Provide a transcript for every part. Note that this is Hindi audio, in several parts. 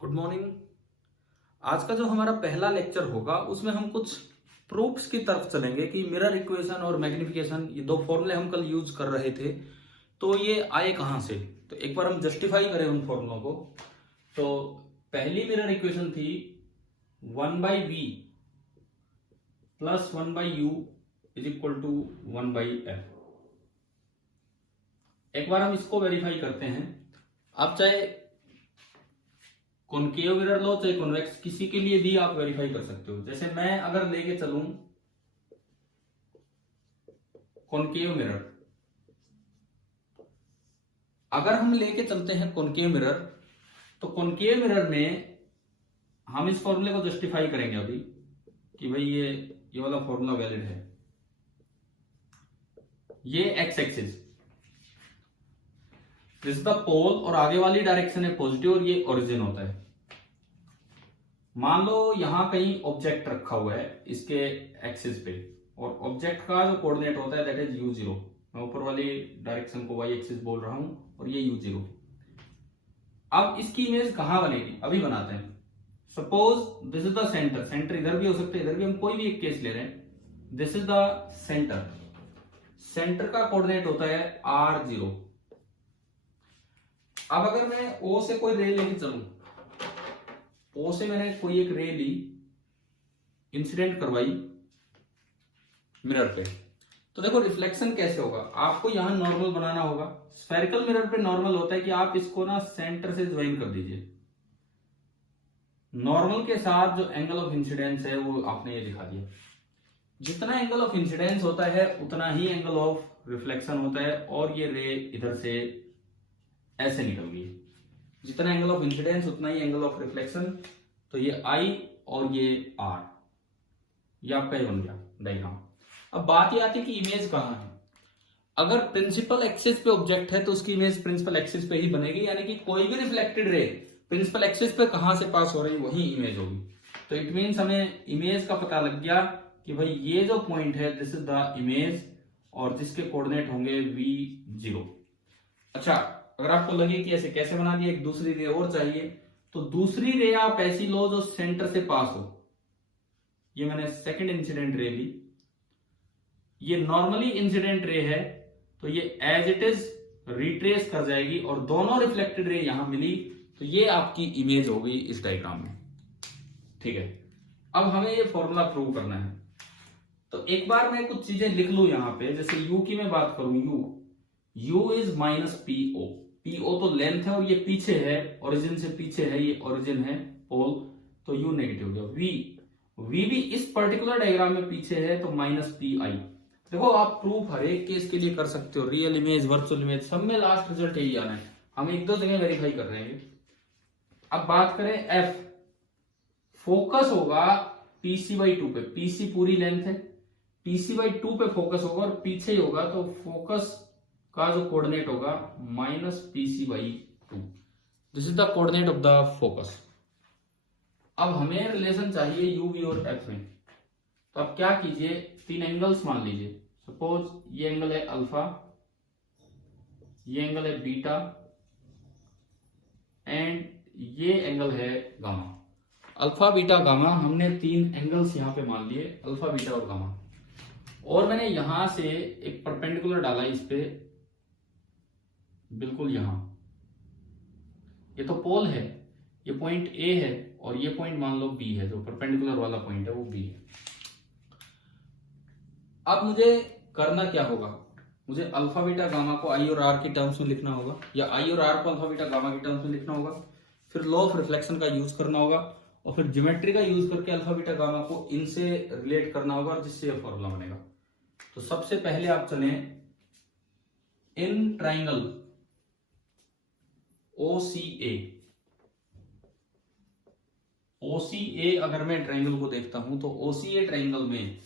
Good morning. आज का जो हमारा पहला लेक्चर होगा उसमें हम कुछ प्रूफ्स की तरफ चलेंगे कि मिरर इक्वेशन और मैग्निफिकेशन, ये दो फॉर्मूले हम कल यूज कर रहे थे, तो ये आए कहाँ से। तो एक बार हम जस्टिफाई करें उन फॉर्मूलों को। तो पहली मिरर इक्वेशन थी 1/v plus 1/u is equal to 1/f। एक बार हम इसको वेरीफाई करते हैं। आप चाहे कॉनकेव मिरर लो चाहे कॉन्वेक्स, किसी के लिए भी आप वेरीफाई कर सकते हो। जैसे मैं अगर लेके चलूं कॉनकेव मिरर, अगर हम लेके चलते हैं कॉनकेव मिरर, तो कॉनकेव मिरर में हम इस फॉर्मूले को जस्टिफाई करेंगे अभी कि भाई ये वाला फॉर्मूला वैलिड है। ये एक्स एक्सिस, दिस द पोल और आगे वाली डायरेक्शन है पॉजिटिव और ये ओरिजिन होता है। मान लो यहां कहीं ऑब्जेक्ट रखा हुआ है इसके एक्सिस पे, और ऑब्जेक्ट का जो कोऑर्डिनेट होता है दैट इज u0। मैं ऊपर वाली डायरेक्शन को y एक्सिस बोल रहा हूं और ये u0। अब इसकी इमेज कहां बनेगी अभी बनाते हैं। Suppose this is the centre, centre इधर भी हो सकता है इधर भी, हम कोई भी एक केस ले रहे हैं। This is the centre, centre का कोऑर्डिनेट होता है r0। अब अगर मैं O से कोई रे लेके चलूं, O से मैंने कोई एक रे ली, इंसिडेंट करवाई मिरर पे, तो देखो रिफ्लेक्शन कैसे होगा। आपको यहां नॉर्मल बनाना होगा। स्फेरिकल मिरर पे नॉर्मल होता है कि आप इसको ना सेंटर से ज्वाइन कर दीजिए। नॉर्मल के साथ जो एंगल ऑफ इंसिडेंस है वो आपने ये दिखा दिया। जितना एंगल ऑफ इंसिडेंस होता है उतना ही एंगल ऑफ रिफ्लेक्शन होता है, और ये रे इधर से ऐसे निकल गई। जितना एंगल ऑफ इंसिडेंस उतना ही एंगल ऑफ रिफ्लेक्शन। तो ये I और ये R, ये आपका ये बन गया डायग्राम। अब बात ये आती है कि इमेज कहां है। अगर प्रिंसिपल एक्सिस पे ऑब्जेक्ट है तो उसकी इमेज प्रिंसिपल एक्सिस पे ही बनेगी, यानी कि कोई भी रिफ्लेक्टेड रे प्रिंसिपल एक्सिस पे कहां से पास हो रही वही इमेज होगी। तो इट मीन्स हमें इमेज का पता लग गया कि भाई ये जो पॉइंट है दिस इज द इमेज, और जिसके कोऑर्डिनेट होंगे v0। अच्छा, अगर आपको लगे कि ऐसे कैसे बना दिया, एक दूसरी रे और चाहिए, तो दूसरी रे आप ऐसी लो जो सेंटर से पास हो। ये मैंने सेकंड इंसिडेंट रे ली, ये नॉर्मली इंसिडेंट रे है, तो ये एज इट इज रिट्रेस कर जाएगी, और दोनों रिफ्लेक्टेड रे यहां मिली, तो ये आपकी इमेज हो गई इस डायग्राम में। ठीक है, अब हमें ये फॉर्मूला प्रूव करना है। तो एक बार मैं कुछ चीजें लिख लू यहां पे। जैसे u की मैं बात करूं, u is minus po। po तो लेंथ है और ये पीछे है, ओरिजिन से पीछे है, ये ओरिजिन है पोल, तो u नेगेटिव हो गया। v भी इस पर्टिकुलर डायग्राम में पीछे है, तो माइनस pi। देखो आप प्रूफ हर एक केस के लिए कर सकते हो, रियल इमेज वर्चुअल इमेज सब में लास्ट रिजल्ट यही आना है। हम एक दो जगह वेरीफाई कर रहे हैं। अब बात करें f, फोकस होगा PC/2 पे। PC पूरी लेंथ है, PC/2 पे फोकस होगा और पीछे ही होगा, तो फोकस का जो कोऑर्डिनेट होगा minus PC/2। This is the coordinate of the focus. अब हमें रिलेशन चाहिए u, v और f में। तो आप क्या कीजिए, तीन एंगल्स मान लीजिए। सपोज ये एंगल है अल्फा, ये एंगल है बीटा, एंड ये एंगल है गामा। अल्फा बीटा गामा, हमने तीन एंगल्स यहां पे मान लिए, अल्फा बीटा और गामा। और मैंने यहां से एक परपेंडिकुलर डाला इस पे, बिल्कुल यहां। ये तो पोल है, ये पॉइंट A है, और ये पॉइंट मान लो B है, जो परपेंडिकुलर वाला पॉइंट है वो B है। अब मुझे करना क्या होगा, मुझे अल्फा बीटा गामा को I और R की टर्म्स में लिखना होगा, या I और R को अल्फा बीटा गामा की टर्म्स में लिखना होगा। फिर लॉ ऑफ रिफ्लेक्शन का यूज करना होगा, और फिर ज्योमेट्री का यूज करके अल्फा बीटा गामा को इनसे रिलेट करना होगा, और जिससे यह फॉर्मूला बनेगा। तो सबसे पहले आप चलें इन ट्राइंगल OCA। OCA अगर मैं ट्राइंगल को देखता हूं तो OCA ट्राइंगल में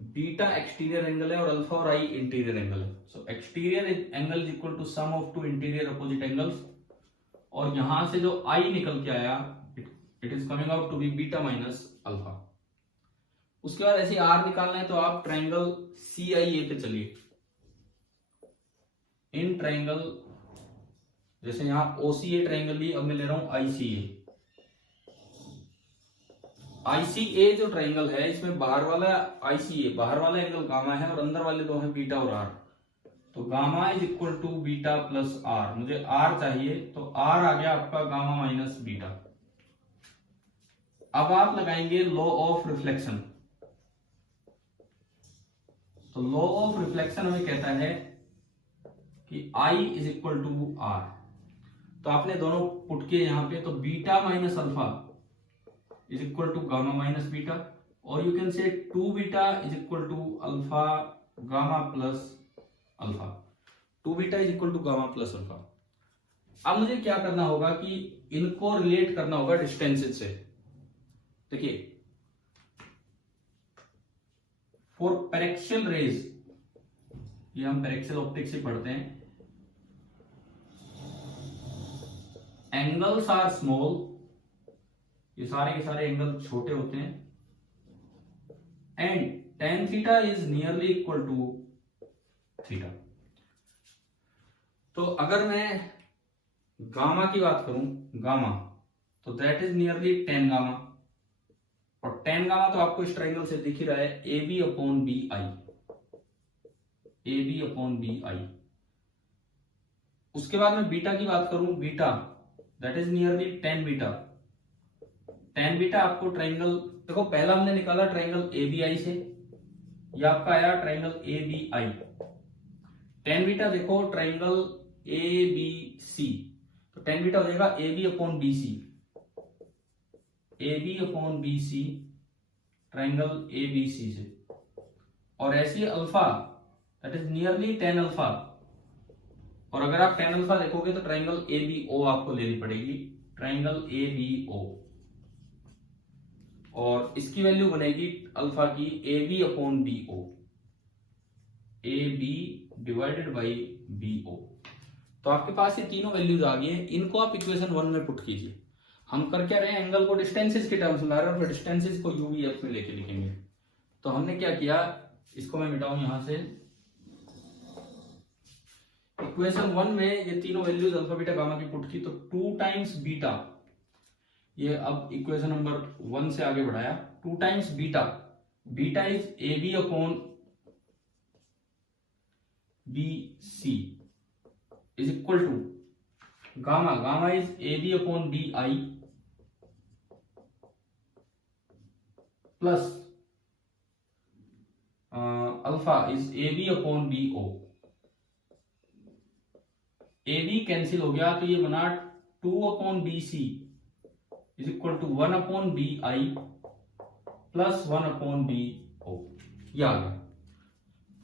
बीटा एक्सटीरियर एंगल है और अल्फा और आई इंटीरियर एंगल है। So exterior angle is equal to sum of two interior opposite angles, और यहां से जो आई निकल के आया it is coming out to be beta minus alpha. उसके बाद ऐसे आर निकालना है, तो आप ट्राइंगल CIA पे चलिए। इन ट्राइंगल, जैसे यहां OCA ट्राइंगल ली, अब मैं ले रहा हूं ICA। ICA जो ट्राइंगल है इसमें बाहर वाला ICA बाहर वाला एंगल गामा है और अंदर वाले दो हैं बीटा और आर। तो gamma is equal to beta plus R, मुझे आर चाहिए तो आर आ गया आपका गामा माइनस बीटा। अब आप लगाएंगे लॉ ऑफ रिफ्लेक्शन। तो लॉ ऑफ रिफ्लेक्शन हमें कहता है कि I is equal to R. तो आपने दोनों पुट किए यहां पे, तो beta minus alpha is equal to gamma minus beta, और you can say 2 beta is equal to alpha gamma plus alpha. 2 beta is equal to gamma plus alpha. अब मुझे क्या करना होगा कि इनको रिलेट करना होगा डिस्टेंसेस से। देखिए, फॉर पैरेक्शियल रेज, ये हम पैरेक्शियल ऑप्टिक्स से पढ़ते हैं, एंगल्स आर स्मॉल, ये सारे के सारे एंगल छोटे होते हैं, and tan theta is nearly equal to theta. तो अगर मैं गामा की बात करूं, गामा, तो that is nearly tan gamma, और tan गामा तो आपको इस ट्राइंगल से दिख ही रहा है, AB upon B I, AB upon B I. उसके बाद में बीटा की बात करूं, beta that is nearly tan beta. tan beta आपको ट्राइंगल, देखो पहला हमने निकाला ट्राइंगल ABI से, यह आपका आया ट्राइंगल ABI। tan बीटा देखो ट्राइंगल ABC, तो tan बीटा हो जाएगा AB upon BC, AB upon BC triangle ABC से। और ऐसी alpha that is nearly tan alpha, और अगर आप tan अल्फा देखोगे तो ट्राइंगल ABO आपको लेनी पड़ेगी, ट्राइंगल ABO, और इसकी वैल्यू बनेगी अल्फा की AB upon BO, AB divided by BO। तो आपके पास ये तीनों वैल्यूज आ गई हैं, इनको आप इक्वेशन 1 में पुट कीजिए। हम कर क्या रहे हैं, एंगल को डिस्टेंसेस के टर्म्स में ला रहे हैं, और फिर डिस्टेंसेस को UVF में लेके लिखेंगे। तो हमने क्या किया, इसको मैं मिटाऊं यहां से। इक्वेशन 1 में ये तीनों वैल्यूज अल्फा बीटा गामा की पुट की, तो 2 टाइम्स बीटा, ये अब इक्वेशन नंबर 1 से आगे बढ़ाया, 2 times beta, beta is AB upon BC is equal to gamma, gamma is AB upon BI plus alpha is AB upon BO। AB cancel हो गया, तो ये बना 2 upon BC is equal to 1 upon BI plus 1 upon BO, ये आ गया।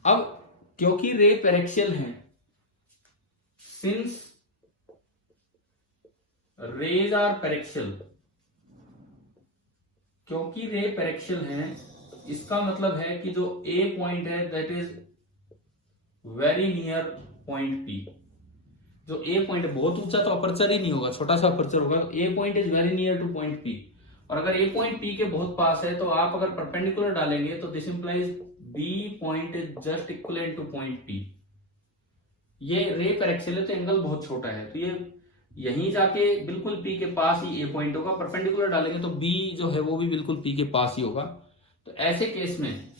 अब क्योंकि रे पैरेक्शियल हैं, सिंस रेज आर पैरेक्शियल, क्योंकि रे पैरेक्शियल हैं, इसका मतलब है कि जो A पॉइंट है that is very near point P। जो A पॉइंट बहुत ऊंचा तो अपर्चर ही नहीं होगा, छोटा सा अपर्चर होगा। A point is very near two point P, और अगर A पॉइंट P के बहुत पास है, तो आप अगर परपेंडिकुलर डालेंगे तो this implies B point is just equivalent two point P। ये रे पैरेक्शियल है तो एंगल बहुत छोटा है, तो ये यहीं जाके बिल्कुल P के पास ही A पॉइंट होगा। परपेंडिकुलर डालेंगे तो B जो है वो भी बिल्कुल P के पास ही होगा। तो ऐसे केस में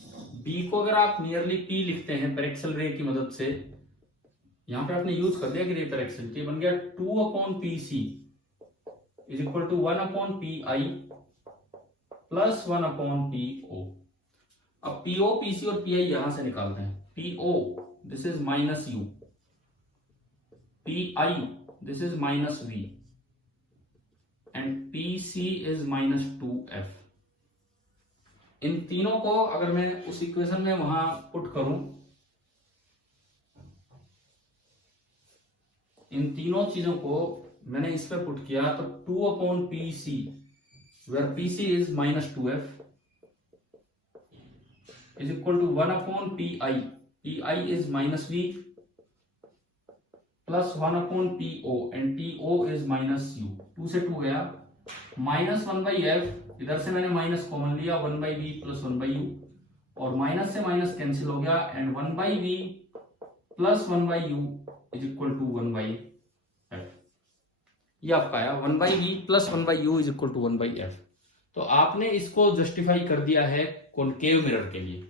B को अगर आप नियरली P लिखते हैं पैरेक्शियल रे की मदद से, यहां पे आपने यूज कर दिया कि रे पैरेक्शियल, तो बन गया 2 upon PC is equal to 1 upon PI plus 1 upon PO। अब PO, PC और PI यहां से निकालते हैं। PO this is minus U, PI this is minus V, and PC is minus 2F। इन तीनों को अगर मैं उस इक्वेशन में वहां पुट करूं, इन तीनों चीजों को मैंने इस पे पुट किया, तो 2 upon PC where PC is minus 2F is equal to 1 upon PI, PI is minus V plus 1 upon PO, and PO is minus U। 2 से 2 गया, माइनस 1/F, इधर से मैंने माइनस कॉमन लिया, 1/V प्लस 1/U, और माइनस से माइनस कैंसिल हो गया, and 1/V plus 1/U is equal to 1/F। ये आपका आया 1/V plus 1/U is equal to 1/F। तो आपने इसको जस्टिफाई कर दिया है कॉनकेव मिरर के लिए।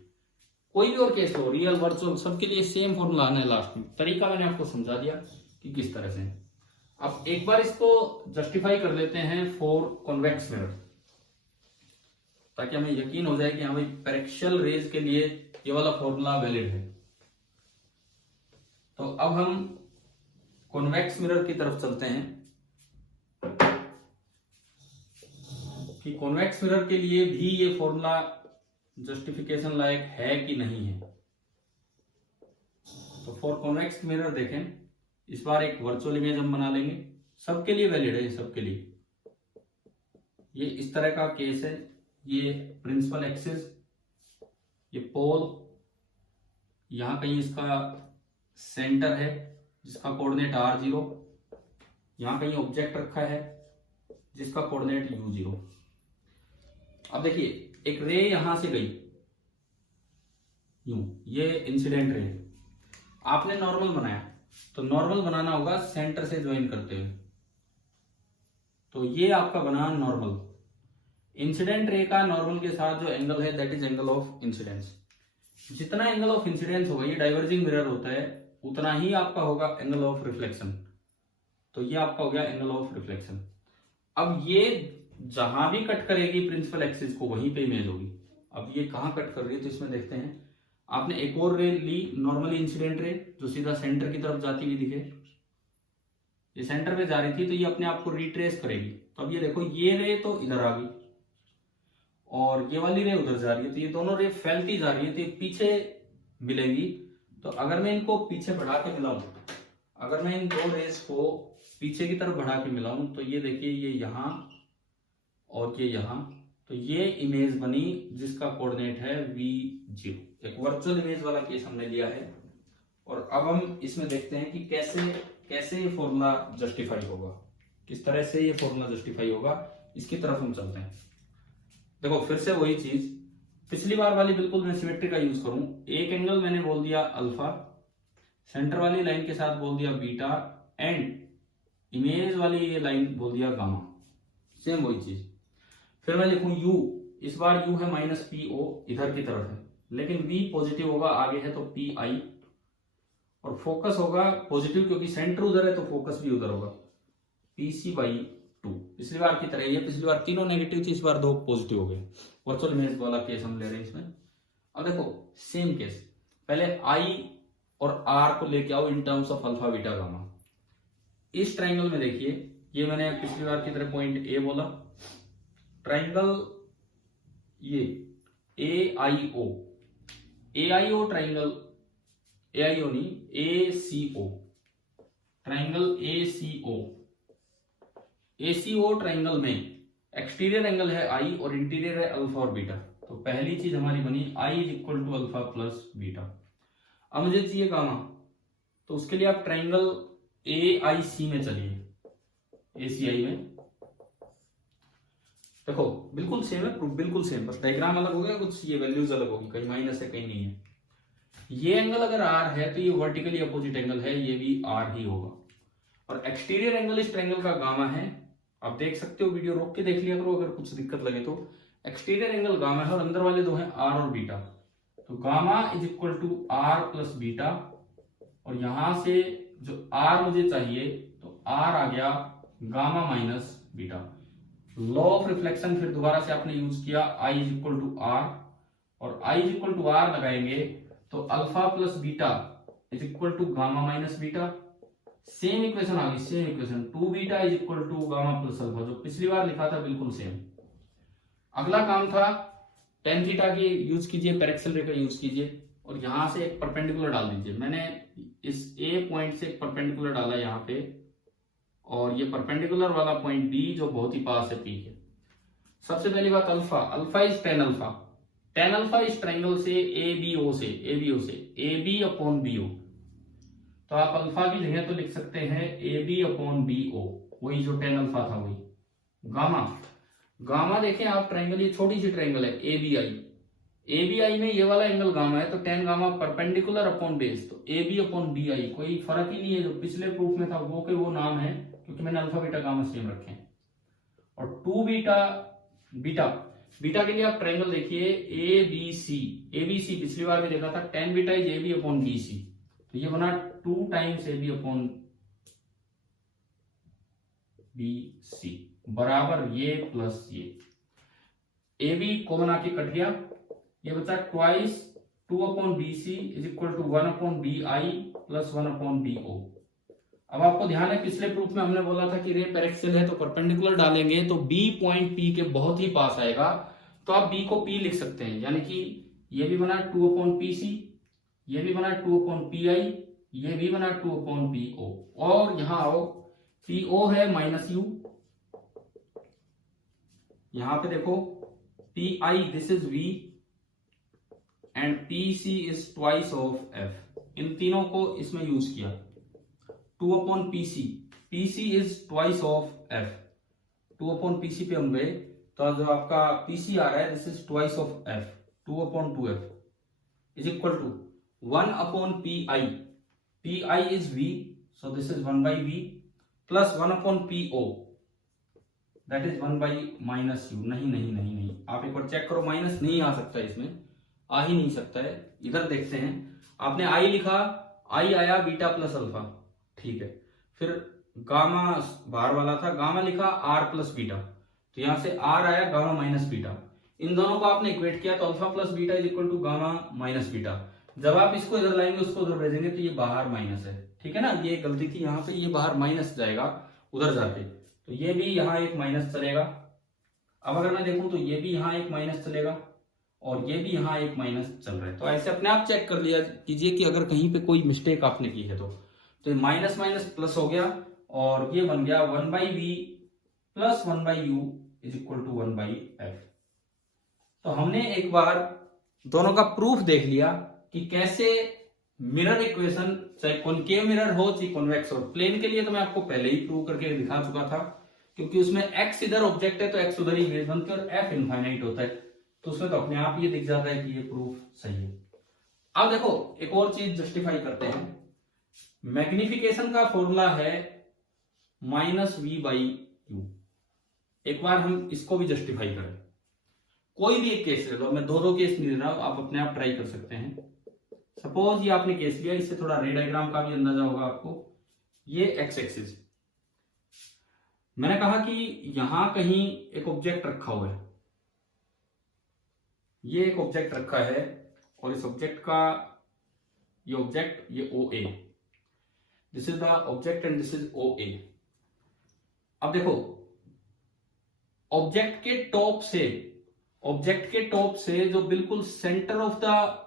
कोई भी और केस हो, रियल वर्चुअल, सबके लिए सेम फॉर्मूला आना है लास्ट में। तरीका मैंने आपको समझा दिया कि किस तरह से। अब एक बार इसको जस्टिफाई कर लेते हैं फॉर कॉन्वेक्स मिरर, ताकि हमें यकीन हो जाए कि हाँ भाई पैरेक्शियल रेज के लिए ये वाला फॉर्मूला वैलिड है। तो अब हम कॉन्वेक्स मिरर की तरफ चलते हैं कि कॉन्वेक्स मिरर के लिए भी ये फॉर्मूला जस्टिफिकेशन लायक है कि नहीं है। तो फॉर कॉन्वेक्स मिरर देखें, इस बार एक वर्चुअल इमेज हम बना लेंगे, सबके लिए वैलिड है, सबके लिए। ये इस तरह का केस है, ये प्रिंसिपल एक्सिस, ये पोल, यहां कहीं इसका सेंटर है जिसका कोऑर्डिनेट r0, यहां कहीं ऑब्जेक्ट रखा है जिसका कोऑर्डिनेट u0। अब देखिए एक रे यहां से गई यूं, ये इंसिडेंट रे, आपने नॉर्मल बनाया, तो नॉर्मल बनाना होगा सेंटर से ज्वाइन करते हुए। तो ये आपका बना नॉर्मल। इंसिडेंट रे का नॉर्मल के साथ जो एंगल है that is angle of incidence. जितना एंगल ऑफ इंसिडेंस होगा, ये डाइवर्जिंग मिरर होता है, उतना ही आपका होगा एंगल ऑफ रिफ्लेक्शन। तो ये आपका हो गया एंगल ऑफ रिफ्लेक्शन। अब ये जहां भी कट करेगी प्रिंसिपल एक्सिस को, वहीं पे इमेज होगी। अब ये कहां कट कर रही है, तो इसमें देखते हैं। आपने एक और रे ली, नॉर्मली इंसिडेंट रे, जो सीधा सेंटर की तरफ जाती हुई दिखे। ये सेंटर पे जा रही थी, तो ये अपने आप को रिट्रेस करेगी। तो अब ये देखो, ये रे तो इधर आ गई और ये वाली रे उधर जा रही है, तो ये दोनों रे फैलती जा रही है, तो ये पीछे मिलेगी। तो अगर मैं इनको पीछे बढ़ा के मिलाऊं, अगर मैं इन दो रेस को पीछे की तरफ बढ़ा के मिलाऊं, तो ये देखिए, ये यहां और ये यहां, तो ये इमेज बनी जिसका कोऑर्डिनेट है v0। एक वर्चुअल इमेज वाला केस हमने लिया है। और अब हम इसमें देखते हैं कि कैसे ये फॉर्मूला जस्टिफाई होगा, किस तरह से ये फॉर्मूला जस्टिफाई होगा, इसकी तरफ हम चलते हैं। देखो फिर से वही चीज, पिछली बार वाली बिल्कुल मैं सिमेट्री का यूज करूं। एक एंगल मैंने बोल दिया अल्फा, सेंटर वाली लाइन के साथ बोल दिया बीटा, एंड इमेज वाली ये लाइन बोल दिया गामा। सेम वही चीज। फिर मैं लिखूं u, इस बार u है माइनस पी ओ, इधर की तरफ है, लेकिन v पॉजिटिव होगा, आगे है तो पी आई, और फोकस होगा पॉजिटिव क्योंकि सेंटर उधर है, तो फोकस भी उधर होगा, पी सी बाई 2। पिछली बार की तरह, ये पिछली बार तीनों नेगेटिव थी, इस बार दो पॉजिटिव हो गए। वर्चुअल इमेज वाला केस हम ले रहे हैं इसमें। अब देखो सेम केस, पहले i और r को लेके आओ in terms of alpha beta gamma. इस ट्राइंगल में देखिए, ये मैंने पिछली बार की तरह पॉइंट ए बोला, ट्राइंगल ये AIO ट्राइंगल, AIO नहीं ACO, ट्राइंगल ACO ट्राइंगल में एक्सटीरियर एंगल है I और इंटीरियर है अल्फा और बीटा। तो पहली चीज हमारी बनी I is equal to alpha plus beta. अब मुझे चाहिए गामा, तो उसके लिए आप ट्राइंगल AIC में चलिए, ACI में। देखो बिल्कुल सेम है, प्रूफ बिल्कुल सेम, बस डायग्राम अलग हो गया, कुछ ये वैल्यूज अलग होगी, कहीं माइनस है कहीं नहीं है। ये एंगल अगर R है तो ये वर्टिकली अपोजिट एंगल है, ये भी R ही होगा। और एक्सटीरियर एंगल इस ट्रायंगल का गामा है। आप देख सकते हो, वीडियो रोक के देख लिया करो अगर कुछ दिक्कत लगे तो। एक्सटीरियर एंगल गामा है और अंदर वाले दो हैं R और बीटा। तो gamma is equal to R plus beta, और यहां से जो R मुझे चाहिए तो R आ गया gamma minus beta. Law of reflection फिर दोबारा से आपने यूज किया, I is equal to R, और I is equal to R लगाएंगे तो alpha plus beta is equal to gamma minus beta. Same equation आ गई, same equation, 2 beta is equal to gamma plus alpha, जो पिछली बार लिखा था बिल्कुल सेम। अगला काम था tan थीटा की यूज कीजिए, पैरेक्सियल रे का यूज कीजिए, और यहां से एक परपेंडिकुलर डाल दीजिए। मैंने इस A पॉइंट से एक परपेंडिकुलर डाला यहाँ पे, और ये परपेंडिकुलर वाला पॉइंट B जो बहुत ही पास है P के। सबसे पहली बात alpha, alpha is tan alpha, tan alpha इस ट्रायंगल से ABO से AB अपॉन BO। तो आप अल्फा की जगह तो लिख सकते हैं AB अपॉन BO, वही जो tan अल्फा था वही। गामा, गामा देखें आप ट्रायंगल, ये छोटी सी ट्रायंगल है ABI में ये वाला एंगल गामा है, तो tan gamma perpendicular upon base, तो AB अपॉन BI कोई फर्क ही नहीं है। जो पिछले प्रूफ में था वो के वो नाम है, क्योंकि मैंने अल्फा बीटा गामा सेम रखे हैं। और 2 बीटा बीटा, बीटा के लिए आप ट्रायंगल देखिए A B C. A B C पिछली बार भी देखा था, tan beta is A B upon B C, तो ये बना 2 times A B upon B C बराबर ये प्लस ये। ए बी कॉमन आके कट गया, ये बचा twice 2 upon B C is equal to 1 upon B I plus 1 upon B O. अब आपको ध्यान है पिछले प्रूफ में हमने बोला था कि रे पैरेक्सियल है तो परपेंडिकुलर डालेंगे तो बी पॉइंट पी के बहुत ही पास आएगा, तो आप बी को पी लिख सकते हैं, यानी कि ये भी बना 2 अपॉन पी सी, ये भी बना 2 अपॉन पी आई, ये भी बना 2 अपॉन पी ओ। और यहां आओ, पी ओ है माइनस यू, यहां पे देखो P I this is V and P C is twice of F. इन तीनों को इसमें यूज किया, 2 upon P C, P C is twice of F. 2 upon P C पे हम गए तो जो आपका पी सी आ रहा है this is twice of F, 2 upon 2 F is equal to 1 upon P I, P I is V so this is 1 by V plus 1 upon P O that is 1 by minus U. नहीं नहीं नहीं नहीं, आप एक बार चेक करो, माइनस नहीं आ सकता है, इसमें आ ही नहीं सकता है। इधर देखते हैं, आपने आई लिखा, आई आया बीटा प्लस अल्फा, ठीक है, फिर गामा बाहर वाला था, गामा लिखा आर प्लस बीटा, तो यहां से आर आया गामा माइनस बीटा, इन दोनों को आपने इक्वेट किया तो alpha plus beta is equal to gamma minus beta. जब आप इसको इधर लाएंगे उसको उधर भेजेंगे तो ये बाहर माइनस है, ठीक है ना, ये गलती थी यहाँ पे, ये बाहर माइनस जाएगा उधर जाके, तो ये भी यहाँ एक माइनस चलेगा। अब अगर मैं देखूं तो ये भी यहाँ एक माइनस चलेगा और ये भी यहाँ एक माइनस चल रहा है, तो ऐसे अपने आप चेक कर लिया कीजिए कि अगर कहीं पे कोई मिस्टेक आपने की है तो माइनस माइनस प्लस हो गया और ये बन गया 1 by V plus 1 by U is equal to 1 by F. तो हमने एक बार दोनों का प्रूफ देख लिया कि कैसे मिरर इक्वेशन, चाहे कॉनकेव मिरर हो चाहे कॉन्वेक्स हो। प्लेन के लिए तो मैं आपको पहले ही प्रूव करके दिखा चुका था, क्योंकि उसमें एक्स इधर ऑब्जेक्ट है तो एक्स उधर ही इमेज बनती है और एफ इनफाइनाइट होता है, तो उसमें तो अपने आप ये दिख जाता है कि ये प्रूफ सही है। अब देखो एक और चीज जस्टिफाई करते हैं, मैग्निफिकेशन का फॉर्मूला है माइनस वी बाई यू। एक बार हम इसको भी जस्टिफाई करें, कोई भी एक केस ले लो, मैं दो केस नहीं दे रहा हूं, आप अपने आप ट्राई कर सकते हैं। सपोज ये आपने केस लिया, इससे थोड़ा रे डायग्राम का भी अंदाजा होगा आपको। ये एक्स एक्सिस, मैंने कहा कि यहां कहीं एक ऑब्जेक्ट रखा हुआ है, ये एक ऑब्जेक्ट रखा है और इस ऑब्जेक्ट का ये ऑब्जेक्ट ये O A, this is the object and this is O A. अब देखो ऑब्जेक्ट के टॉप से जो बिल्कुल सेंटर ऑफ द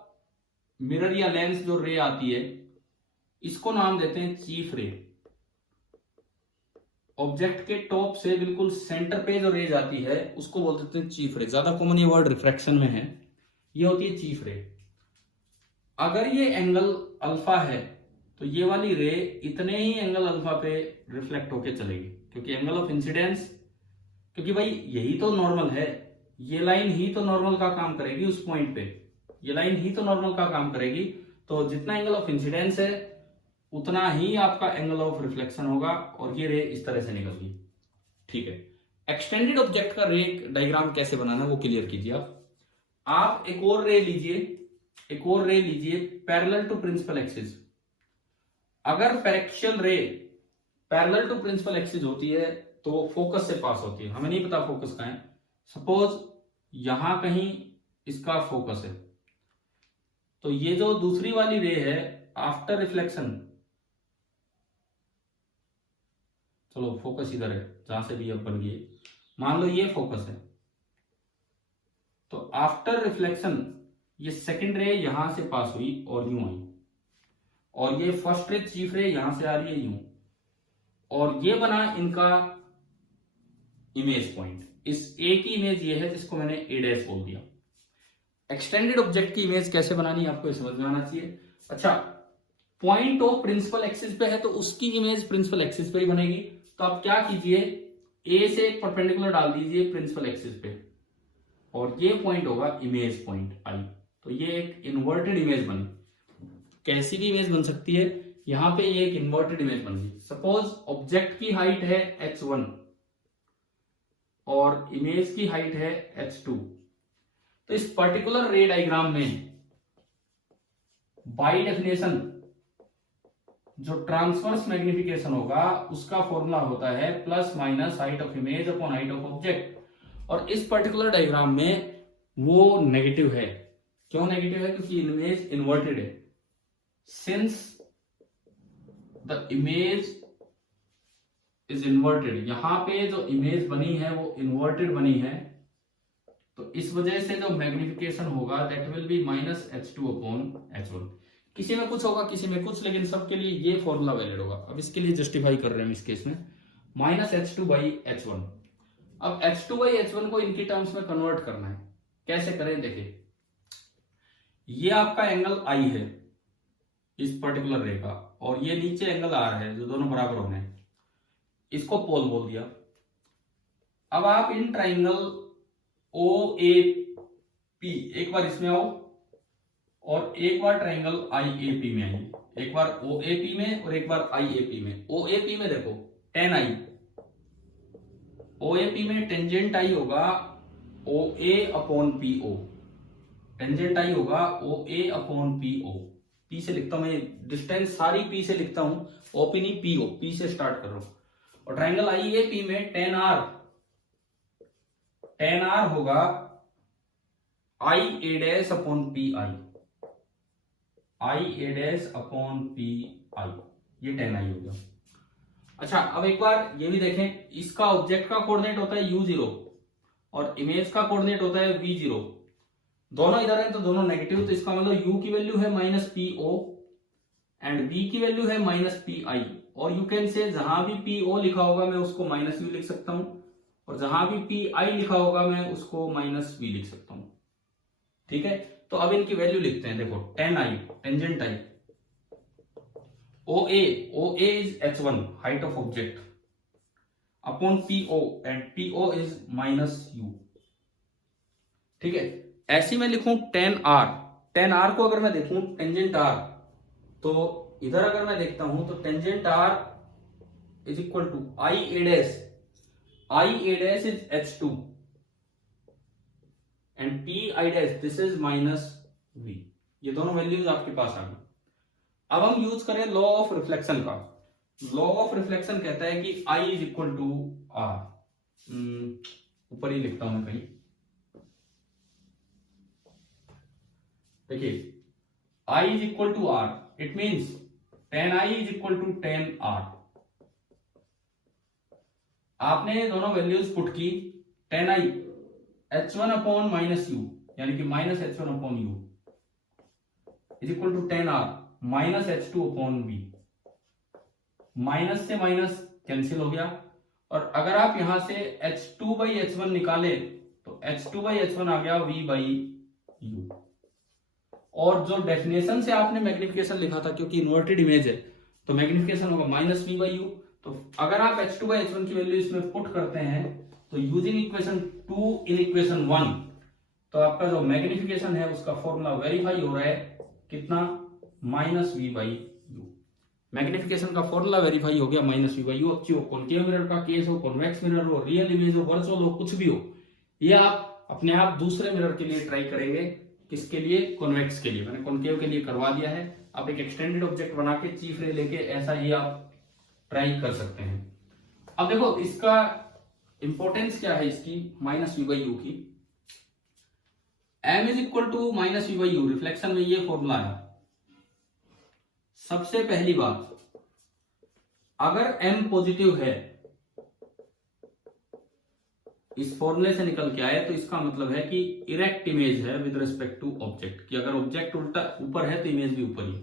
मिरर या लेंस जो रे आती है, इसको नाम देते हैं चीफ रे। ऑब्जेक्ट के टॉप से बिल्कुल सेंटर पे जो रे जाती है उसको बोल देते हैं चीफ रे। ज्यादा कॉमन ये वर्ड रिफ्रैक्शन में है, ये होती है चीफ रे। अगर ये एंगल अल्फा है तो ये वाली रे इतने ही एंगल अल्फा पे रिफ्लेक्ट होके चलेगी, क्योंकि एंगल ऑफ इंसिडेंस, क्योंकि भाई यही तो नॉर्मल है, ये लाइन ही तो नॉर्मल का काम करेगी उस पॉइंट पे, ये लाइन ही तो नॉर्मल का काम करेगी, तो जितना एंगल ऑफ इंसिडेंस है उतना ही आपका एंगल ऑफ रिफ्लेक्शन होगा और ये रे इस तरह से निकल गई, ठीक है। एक्सटेंडेड ऑब्जेक्ट का रे डायग्राम कैसे बनाना है वो क्लियर कीजिए। आप एक और रे लीजिए पैरेलल टू प्रिंसिपल एक्सिस। अगर पैरेक्शियल ray parallel to principal axis होती है तो फोकस से पास होती है, हमें नहीं पता फोकस कहां है। सपोज यहां कहीं इसका फोकस है, तो ये जो दूसरी वाली रे है आफ्टर रिफ्लेक्शन, चलो फोकस इधर है जहां से भी अब बन गई, मान लो ये फोकस है, तो आफ्टर रिफ्लेक्शन ये सेकंड रे यहां से पास हुई और यूं आई, और ये फर्स्ट रे चीफ रे यहां से आ रही है यूं, और ये बना इनका इमेज पॉइंट। इस ए की इमेज ये है जिसको मैंने ए डैश बोल दिया। एक्सटेंडेड ऑब्जेक्ट की इमेज कैसे बनानी है आपको समझ में आना चाहिए। अच्छा, पॉइंट ऑफ प्रिंसिपल एक्सिस पे है तो उसकी इमेज प्रिंसिपल एक्सिस पे ही बनेगी, तो आप क्या कीजिए, ए से एक परपेंडिकुलर डाल दीजिए प्रिंसिपल एक्सिस पे और ये पॉइंट होगा इमेज पॉइंट आई, तो ये एक इन्वर्टेड इमेज बनी। कैसी भी इमेज बन सकती है, यहां पे ये एक इन्वर्टेड इमेज बन गई। सपोज ऑब्जेक्ट की हाइट है h1, और इमेज की हाइट है h2। तो इस पर्टिकुलर रे डायग्राम में बाय डेफिनेशन जो ट्रांसवर्स मैग्निफिकेशन होगा उसका फॉर्मूला होता है plus minus height of image upon height of object, और इस पर्टिकुलर डायग्राम में वो नेगेटिव है। क्यों नेगेटिव है? क्योंकि इमेज इन्वर्टेड है। Since the image is inverted, यहां पे जो इमेज बनी है वो इन्वर्टेड बनी है, तो इस वजह से जो मैग्निफिकेशन होगा that will be minus h2 upon h1। किसी में कुछ होगा, किसी में कुछ, लेकिन सबके लिए ये फॉर्मूला वैलिड होगा। अब इसके लिए जस्टिफाई कर रहे हैं हम इस केस में माइनस h2 बाई h1। अब h2 बाई h1 को इनकी टर्म्स में कन्वर्ट करना है। कैसे करें? देखिए, ये आपका एंगल I है इस पर्टिकुलर रे का, और ये नीचे एंगल R है, जो दोनों बराबर होने हैं। इसको पोल बोल दिया। अब आप इन ट्राइंगल OAP, एक बार इसमें आओ और एक बार ट्राइंगल IAP में आइए। एक बार OAP में और एक बार IAP में। OAP में देखो tan I, OAP में टेंजेंट I होगा OA upon PO, tangent I होगा OA अपॉन PO। P से लिखता हूं मैं, डिस्टेंस सारी P से लिखता हूं, OP नहीं PO, P से स्टार्ट कर रहा हूं। और ट्राइंगल IAP में tan R होगा IA dash upon PI, IA dash upon PI, ये tan I हो गया। अच्छा, अब एक बार ये भी देखें, इसका ऑब्जेक्ट का कोऑर्डिनेट होता है U0 और इमेज का कोऑर्डिनेट होता है V0। दोनों इधर हैं तो दोनों नेगेटिव, तो इसका मतलब U की वैल्यू है माइनस PO एंड V की वैल्यू है माइनस PI। और यू कैन से जहां भी PO लिखा होगा मैं उसको माइनस V लिख सकता हूं, और जहां भी PI लिखा होगा मैं उसको माइनस V लिख सकता हूं। ठीक है, तो अब इनकी वैल्यू लिखते हैं। देखो tan I, tangent I, OA is h1 height of object upon PO and PO is minus U। ठीक है, ऐसी मैं लिखूं tan R को अगर मैं देखूं टेंजेंट R, तो इधर अगर मैं देखता हूं तो tangent R is equal to IA dash is h2 and PI dash this is minus V। ये दोनों वैल्यूज आपके पास आ गई। अब हम यूज करें लॉ ऑफ रिफ्लेक्शन का। लॉ ऑफ रिफ्लेक्शन कहता है कि I is equal to R, ऊपर ही लिखता हूं मैं कहीं, देखिए I is equal to R, it means tan I is equal to tan R। आपने दोनों वैल्यूज पुट की, tan I h1 upon minus U यानी कि minus h1 upon U is equal to tan R minus h2 upon V। Minus से माइनस कैंसिल हो गया, और अगर आप यहां से h2 बाई h1 निकाले तो h2 बाई h1 आ गया V बाई U। और जो डेफिनेशन से आपने मैग्निफिकेशन लिखा था, क्योंकि इन्वर्टेड इमेज है तो मैग्निफिकेशन होगा माइनस V बाई U। तो अगर आप h2 बाई h1 की वैल्यू इसमें पुट करते हैं तो यूजिंग इक्वेशन 2 इन इक्वेशन 1, तो आपका जो मैग्निफिकेशन है उसका फॉर्मूला वेरीफाई हो रहा है, कितना? Minus V by U। Magnification का फॉर्मूला वेरीफाई हो गया माइनस V बाई U। अब चाहे कॉन्केव मिरर का केस हो, कॉन्वेक्स मिरर हो, रियल इमेज हो, वर्चुअल हो, कुछ भी हो, ये आप अपने आप दूसरे मिरर के लिए ट्राई करेंगे। किसके लिए? कॉन्वेक्स के लिए। मैंने कॉन्केव के लिए करवा दिया है। आप एक एक्सटेंडेड ऑब्जेक्ट बना के चीफ रे लेके ऐसा ही आप ट्राई कर सकते हैं। अब देखो इसका इंपॉर्टेंस क्या है, इसकी माइनस V बाई U की। M is equal to minus V by U, reflection में ये फॉर्मूला है। सबसे पहली बात, अगर M पॉजिटिव है, इस फॉर्मूले से निकल के आए, तो इसका मतलब है कि इरेक्ट इमेज है विद रिस्पेक्ट टू ऑब्जेक्ट, कि अगर ऑब्जेक्ट उल्टा ऊपर है तो इमेज भी ऊपर ही।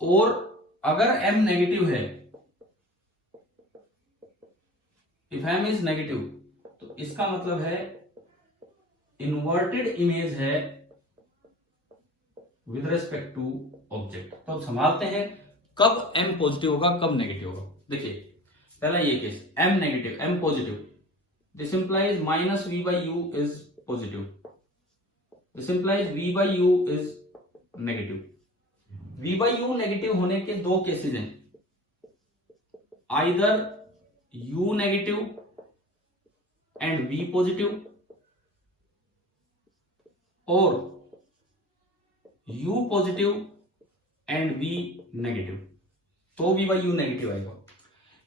और अगर M नेगेटिव है, इफ M इज नेगेटिव, तो इसका मतलब है इन्वर्टेड इमेज है विद रिस्पेक्ट टू ऑब्जेक्ट। तो संभालते हैं कब M पॉजिटिव होगा, कब नेगेटिव होगा। देखिए पहला ये case, M negative, M positive, this implies minus V by U is positive, this implies V by U is negative. V by U negative होने के दो केसेस हैं, either U negative and V positive और U positive and V negative, तो V बाई U नेगेटिव आएगा।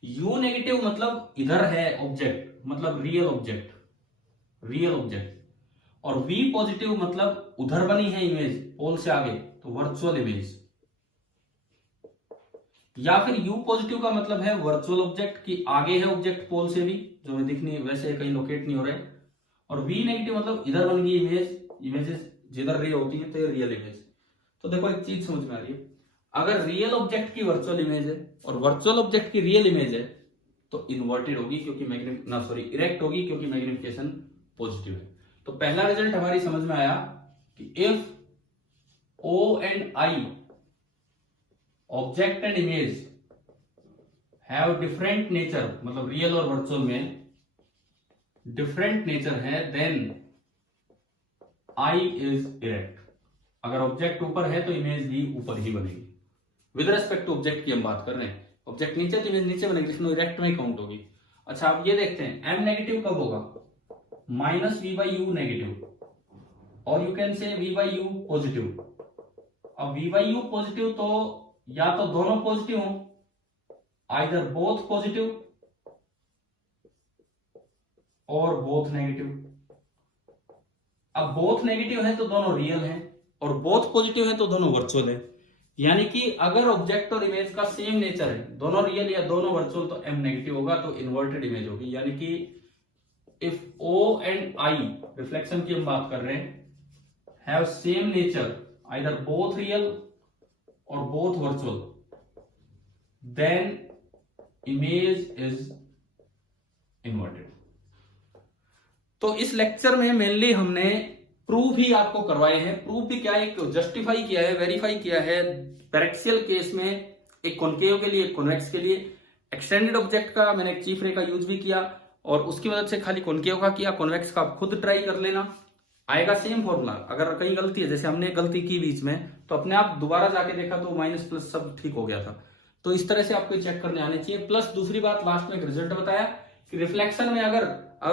U नेगेटिव मतलब इधर है ऑब्जेक्ट, मतलब रियल ऑब्जेक्ट, और V पॉजिटिव मतलब उधर बनी है इमेज पोल से आगे, तो वर्चुअल इमेज। या फिर U पॉजिटिव का मतलब है वर्चुअल ऑब्जेक्ट की आगे है ऑब्जेक्ट पोल से भी, जो हमें दिख नहीं, वैसे कहीं लोकेट नहीं हो रहा है। और V नेगेटिव मतलब इधर बन गई इमेजेस जिधर रे होती है तो ये रियल इमेज। तो देखो एक चीज समझ में आ रही है, अगर रियल ऑब्जेक्ट की वर्चुअल इमेज है और वर्चुअल ऑब्जेक्ट की रियल इमेज है तो इन्वर्टेड होगी क्योंकि इरेक्ट होगी क्योंकि मैग्निफिकेशन पॉजिटिव है। तो पहला रिजल्ट हमारी समझ में आया कि if O and I object and image have different nature, मतलब रियल और वर्चुअल में डिफरेंट नेचर है, देन I इज इरेक्ट। अगर ऑब्जेक्ट ऊपर है तो इमेज भी ऊपर ही बनेगी। विद रेस्पेक्ट टू ऑब्जेक्ट की हम बात कर रहे हैं, ऑब्जेक्ट नीचे तो इमेज नीचे बनेगी, लेकिन इरेक्ट में काउंट होगी। अच्छा अब ये देखते हैं M नेगेटिव कब होगा, minus V by U negative, और you can say V by U positive. अब V बाई U पॉजिटिव तो या तो दोनों पॉजिटिव हो, आइदर बोथ पॉजिटिव और बोथ नेगेटिव। अब बोथ नेगेटिव है तो दोनों रियल हैं, और बोथ पॉजिटिव है तो दोनों वर्चुअल है। यानी कि अगर ऑब्जेक्ट और इमेज का सेम नेचर है, दोनों रियल या दोनों वर्चुअल, तो M नेगेटिव होगा, तो इन्वर्टेड इमेज होगी। यानी कि if O and I reflection की हम बात कर रहे हैं, have same nature, either both real और both virtual, then image is inverted. तो इस लेक्चर में मेनली हमने प्रूफ ही आपको करवाए हैं। प्रूफ भी क्या है, जस्टिफाई किया है, वेरीफाई किया है पैरेक्सियल केस में, एक कॉनकेव के लिए, एक कॉन्वेक्स के लिए। एक्सटेंडेड ऑब्जेक्ट का मैंने एक चीफ रे का यूज भी किया, और उसकी मदद से खाली कॉनकेव का किया। कॉन्वेक्स का आप खुद ट्राई कर लेना, आएगा सेम फॉर्मूला। अगर कहीं गलती है, जैसे हमने गलती की बीच में, तो अपने आप दोबारा जाके देखा तो माइनस प्लस सब ठीक हो गया था। तो इस तरह से आपको चेक करने आने चाहिए। प्लस दूसरी बात, लास्ट में एक रिजल्ट बताया कि रिफ्लेक्शन में अगर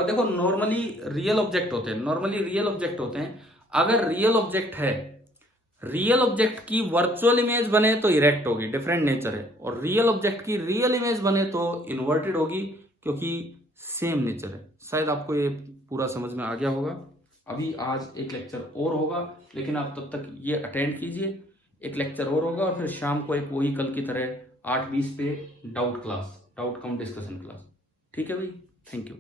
देखो नॉर्मली रियल ऑब्जेक्ट होते हैं, अगर रियल ऑब्जेक्ट है, रियल ऑब्जेक्ट की वर्चुअल इमेज बने तो इरेक्ट होगी, डिफरेंट नेचर है, और रियल ऑब्जेक्ट की रियल इमेज बने तो इन्वर्टेड होगी क्योंकि सेम नेचर है। शायद आपको ये पूरा समझ में आ गया होगा। अभी आज एक लेक्चर और होगा, लेकिन आप तब तक ये अटेंड कीजिए, एक लेक्चर और होगा, और फिर शाम को एक वही कल की तरह 8:20 पे डाउट कम डिस्कशन क्लास। ठीक है भाई, थैंक यू।